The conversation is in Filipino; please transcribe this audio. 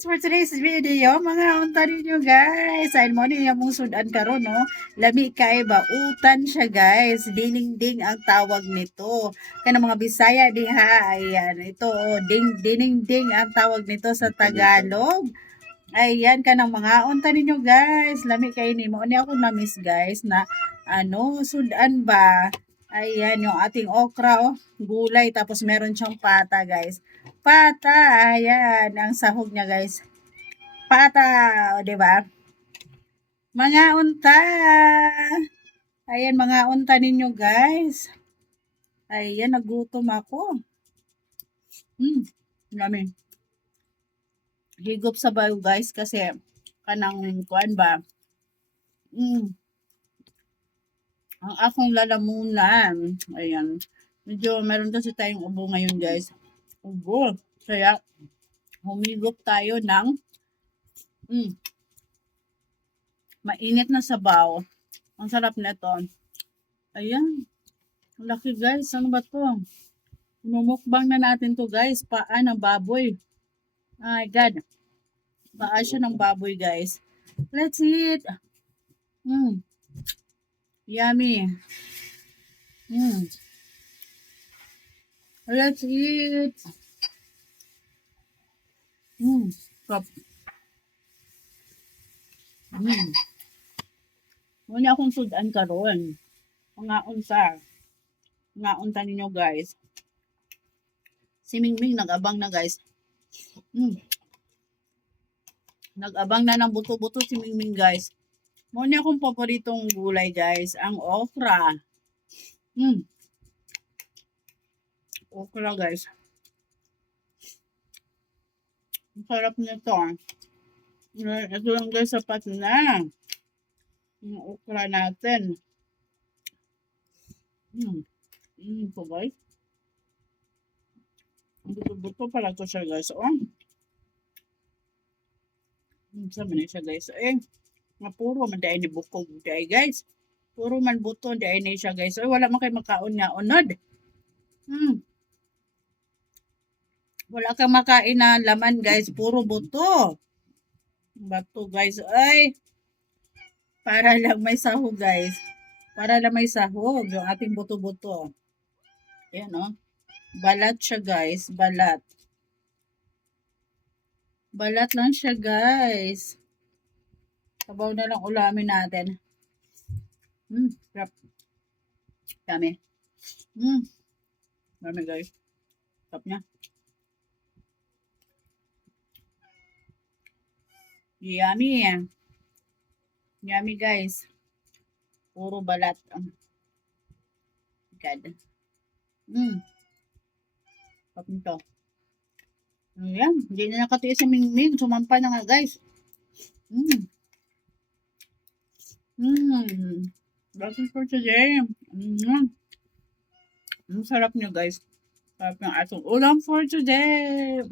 For today's video, mga unta ninyo guys. Ayun mo niya mong sudan karon no. Lami kay bautan siya guys. Dinding ang tawag nito. Kana mga Bisaya diha. Ayan, ito dinding ang tawag nito sa Tagalog. Ayan kanang mga unta ninyo guys. Lami kay ni mo ni ako na miss guys na sudan ba. Ayan yung ating okra gulay tapos meron siyang pata guys. Pata, ayan ang sahog niya guys. Pata, o 'di ba? Mga unta. Ayan mga unta ninyo guys. Ayan nagutom ako. Dami. Higop sa bayo guys kasi kanang kuan ba. Ang akong lalamunan. Ayan. Medyo meron kasi tayong ubo ngayon guys. Ubo. Kaya humigop tayo ng mainit na sabaw. Ang sarap nito. Ayan. Ang laki guys. Ano ba to? Mumukbang na natin to guys. Paa ng baboy. My God. Paa siya ng baboy guys. Let's eat. Yummy. Let's eat. Stop. Muna akong sudan karon. Mga unsa. Mga unta ninyo guys. Si Mingming nag-abang na guys. Nag-abang na ng buto-buto si Mingming guys. Muna akong paboritong gulay guys. Ang okra. Okra guys. Ang sarap nito. Ito lang guys sapat na. Yung okra natin. Ito guys. Buto-buto pala to siya guys. Sabi na siya guys. Nga puro man dahil ni bukog dahil guys. Puro man buto dahil na siya guys. Wala man kayo makaon nga unod. Wala kang makain na laman guys. Puro buto. Bato guys. Para lang may sahog guys. Para lang may sahog. Yung ating buto-buto. Ayan Balat siya guys. Balat. Balat lang siya guys. Sabaw na lang ulamin natin. Sarap. Dami. Dami guys. Sarap niya. Yummy. Yummy guys. Puro balat. God. Sarap nito. Ayan. Hindi na nakatiis sa Mingming. Sumampa na nga guys. That's it for today. Ang sarap nyo guys. Sarap yung atong ulam for today.